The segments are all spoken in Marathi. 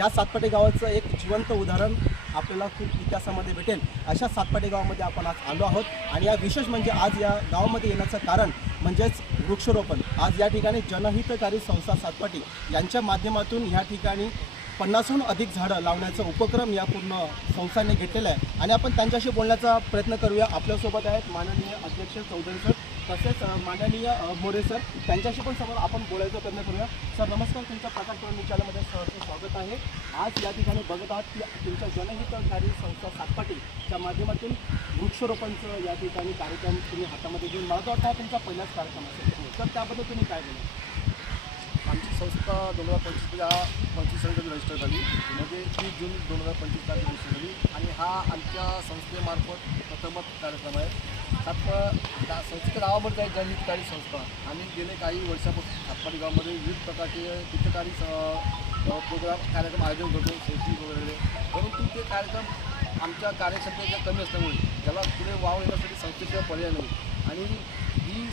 ज्या सातपाटी गावाचं एक जिवंत उदाहरण आपल्याला खूप इतिहासामध्ये भेटेल अशा सातपाटी गावामध्ये आपण आज आलो आहोत. आणि या विशेष म्हणजे आज या गावामध्ये येण्याचं कारण म्हणजेच वृक्षारोपण. आज या ठिकाणी जनहितकारी संस्था सातपाटी यांच्या माध्यमातून ह्या ठिकाणी पन्नासहून अधिक झाडं लावण्याचा उपक्रम या पूर्ण संस्थांनी घेतलेला आहे. आणि आपण त्यांच्याशी बोलण्याचा प्रयत्न करूया. आपल्यासोबत आहेत माननीय अध्यक्ष चौधरी सर. तसेच माननीय मोरे सर त्यांच्याशी पण समोर आपण बोलायचा प्रयत्न करूया. सर नमस्कार तुमचं प्रकाश करून चॅनलमध्ये सहर्ष स्वागत आहे. आज या ठिकाणी बघत आहात की तुमच्या जनहितकारी संस्था सातपाटीच्या माध्यमातून वृक्षारोपणचं या ठिकाणी कार्यक्रम तुम्ही हातामध्ये घेऊन मला वाटतं हा तुमचा पहिलाच कार्यक्रम असेल. तर त्याबद्दल तुम्ही काय बोला संस्था दोन हजार पंचवीसमध्ये हा पंचवीस संघाची रजिस्टर झाली. म्हणजे तीस जून दोन हजार पंचवीस तारीख रजिस्टर झाली. आणि हा आमच्या संस्थेमार्फत प्रथमच कार्यक्रम आहे. सात गा संस्थेच्या नावामध्ये काही जनहितकारी संस्था. आम्ही गेले काही वर्षापासून सातपाडी गावामध्ये विविध प्रकारचे हितकारी प्रोग्राम कार्यक्रम आयोजन करतो शैक्षणिक वगैरे. परंतु ते कार्यक्रम आमच्या कार्यक्षमतेच्या कमी असल्यामुळे त्याला पुढे वाव येण्यासाठी संस्थेशिवाय पर्याय नाही. आणि ही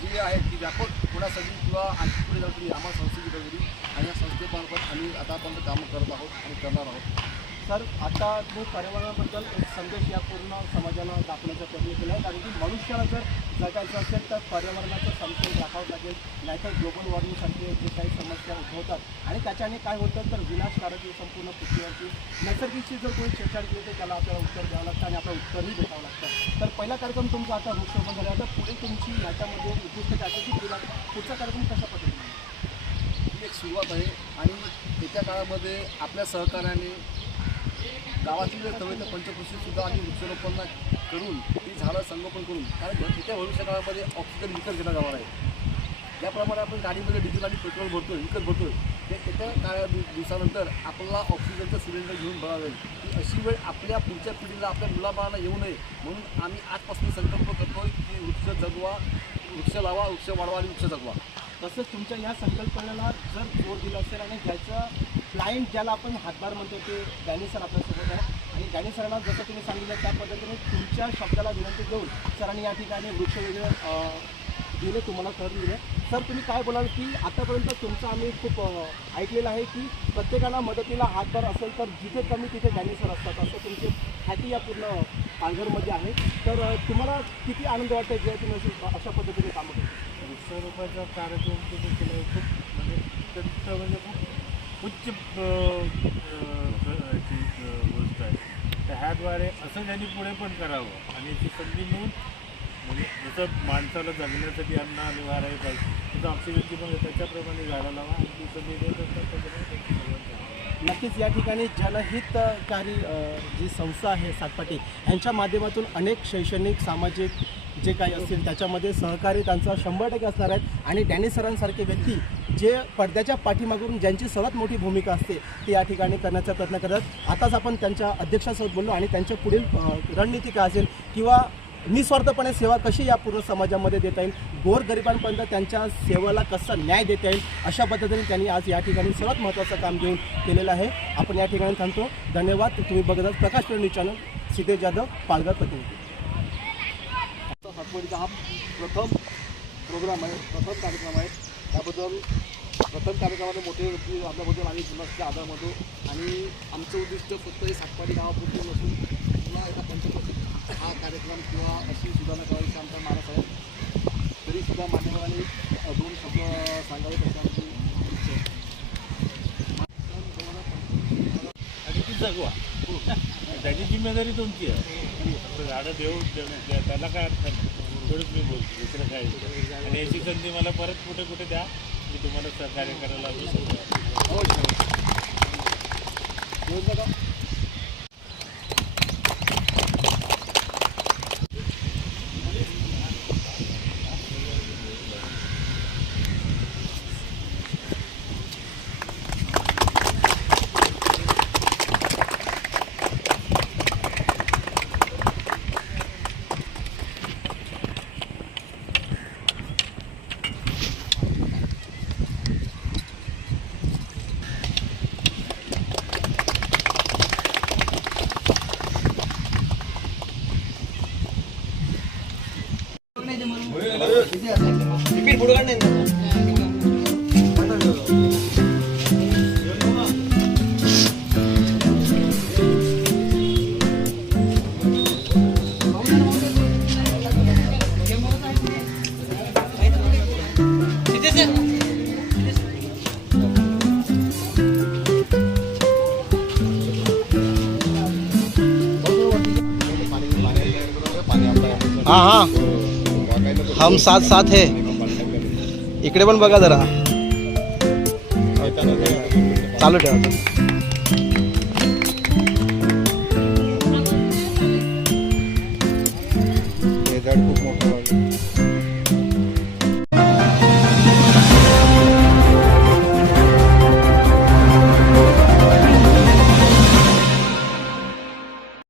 जी आहे ती व्यापक कुणासाठी किंवा आणखी पुढे जाण्यासाठी आम्हाला संस्थेची गरज आणि या संस्थेमार्फत आम्ही आतापर्यंत कामं करत आहोत आणि करणार आहोत. सर आता तुम्ही पर्यावरणाबद्दल एक संदेश या पूर्ण समाजाला दाखवण्याचा प्रयत्न केला आहे. कारण की मनुष्याला जर जगायचं असेल तर पर्यावरणाचं समतोल राखावं लागेल. नाहीतर ग्लोबल वॉर्मिंगसारखे जे काही समस्या उद्भवतात आणि त्याच्याने काय होतं तर विनाशकारक हे संपूर्ण पृथ्वीवरती नैसर्गिकची जर कोणी छेडछाड केली तर त्याला आपल्याला उत्तर द्यावं लागतं आणि आपलं उत्तरही भेटावं लागतं. तर पहिला कार्यक्रम तुमचा आता वृक्षरोपण झाला तर पुढे तुमची याच्यामध्ये उद्दिष्ट काय असेल की पुढे पुढचा कार्यक्रम कशा पद्धतीने ही एक सुरुवात आहे आणि येत्या काळामध्ये आपल्या सहकार्याने गावातील जे सवय पंचकृषीसुद्धा आम्ही वृक्षारोपण करून ती झाडं संगोपन करून कारण येत्या भविष्य काळामध्ये ऑक्सिजन विकत घेणं जाणार आहे. ज्याप्रमाणे आपण गाडीमध्ये डिझेल आणि पेट्रोल भरतो विकत भरतो ते येत्या काळ्या दिवसानंतर आपल्याला ऑक्सिजनचं सिलेंडर घेऊन भरावं लागेल. की अशी वेळ आपल्या पुढच्या पिढीला आपल्या मुलाबाळांना येऊ नये म्हणून आम्ही आजपासून संकल्प करतो की वृक्ष जगवा वृक्ष लावा वृक्ष वाढवा आणि वृक्ष जगवा. तसंच तुमच्या या संकल्पनेला जर जोर दिला असेल आणि ज्याचा क्लायंट ज्याला आपण हातभार म्हणतो ते डॅनी सर आपल्यासोबत आहे. आणि डॅनी सरांना जसं तुम्ही सांगितलं त्या पद्धतीने तुमच्या शब्दाला विनंती देऊन सरांनी या ठिकाणी वृक्ष वेगळे दिले तुम्हाला कर दिले. सर तुम्ही काय बोलाल की आतापर्यंत तुमचं आम्ही खूप ऐकलेलं आहे की प्रत्येकाला मदतीला हातभार असेल तर जिथे कमी तिथे डॅनी सर असतात. असं तुमचे ख्याती या पूर्ण पालघरमध्ये आहे. तर तुम्हाला किती आनंद वाटतो जे तुम्ही अशा पद्धतीने कामं करतो वृक्षारोपणाचा कार्यक्रम तुम्ही केला. खूप म्हणजे अत्यंत म्हणजे खूप उच्च गोष्ट आहे. तर ह्याद्वारे असं त्यांनी पुढे पण करावं आणि याची संधी मिळून म्हणजे जसं माणसाला जगण्यासाठी अन्न आणि वारा पाहिजे तसं ऑक्सिजनची पण त्याच्याप्रमाणे झाडं लावा आणि ती संधी देत नक्कीच या ठिकाणी जनहितकारी जी संस्था आहे सातपाटी यांच्या माध्यमातून अनेक शैक्षणिक सामाजिक जे काही असतील त्याच्यामध्ये सहकारी त्यांचा शंभर टक्के असणार आहेत. आणि डॅनी सरांसारखे व्यक्ती जे पडद्याच्या पाठीमागून ज्यांची सर्वात मोठी भूमिका असते ती या ठिकाणी करण्याचा प्रयत्न करतात. आताच आपण त्यांच्या अध्यक्षासोबत बोललो आणि त्यांच्या पुढील रणनीती काय असेल किंवा निस्वार्थपणे सेवा कशी या पूर्ण समाजामध्ये देता येईल गोरगरिबांपर्यंत त्यांच्या सेवेला कसा न्याय देता येईल अशा पद्धतीने त्यांनी आज या ठिकाणी सर्वात महत्त्वाचं काम घेऊन केलेलं आहे. आपण या ठिकाणी थांबतो. धन्यवाद. तुम्ही बघत आहात प्रकाश प्रेम न्यूज चॅनल. सिद्धेश जाधव पालघर प्रतिनिधी. सातवडीचा हा प्रथम प्रोग्राम आहे प्रथम कार्यक्रम आहे. त्याबद्दल प्रथम कार्यक्रमामध्ये मोठे व्यक्ती आपल्याबद्दल आम्ही पुन्हा आधार मानतो आणि आमचं उद्दिष्ट फक्त हे सातपाडी गावापुरते नसून पुन्हा एका पंचकृषी हा कार्यक्रम किंवा अशी सुधारणा करायची आमचा मानस आहे. तरीसुद्धा मान्यवरांनी दोन शब्द सांगावे त्याच्यामध्ये जगवा. त्याची जिम्मेदारी तुमची आहे. फक्त झाडं देऊ त्याला काय अर्थ नाही. तेवढंच मी बोलतो दुसरं काय आणि याची संधी मला परत कुठे कुठे द्या मी तुम्हाला सहकार्य करायला 빅빌 보러 갔네. हाँ हम साथ साथ है। इकडे पण बघा जरा. चालू ठेवा. हे झाड खूप मोठं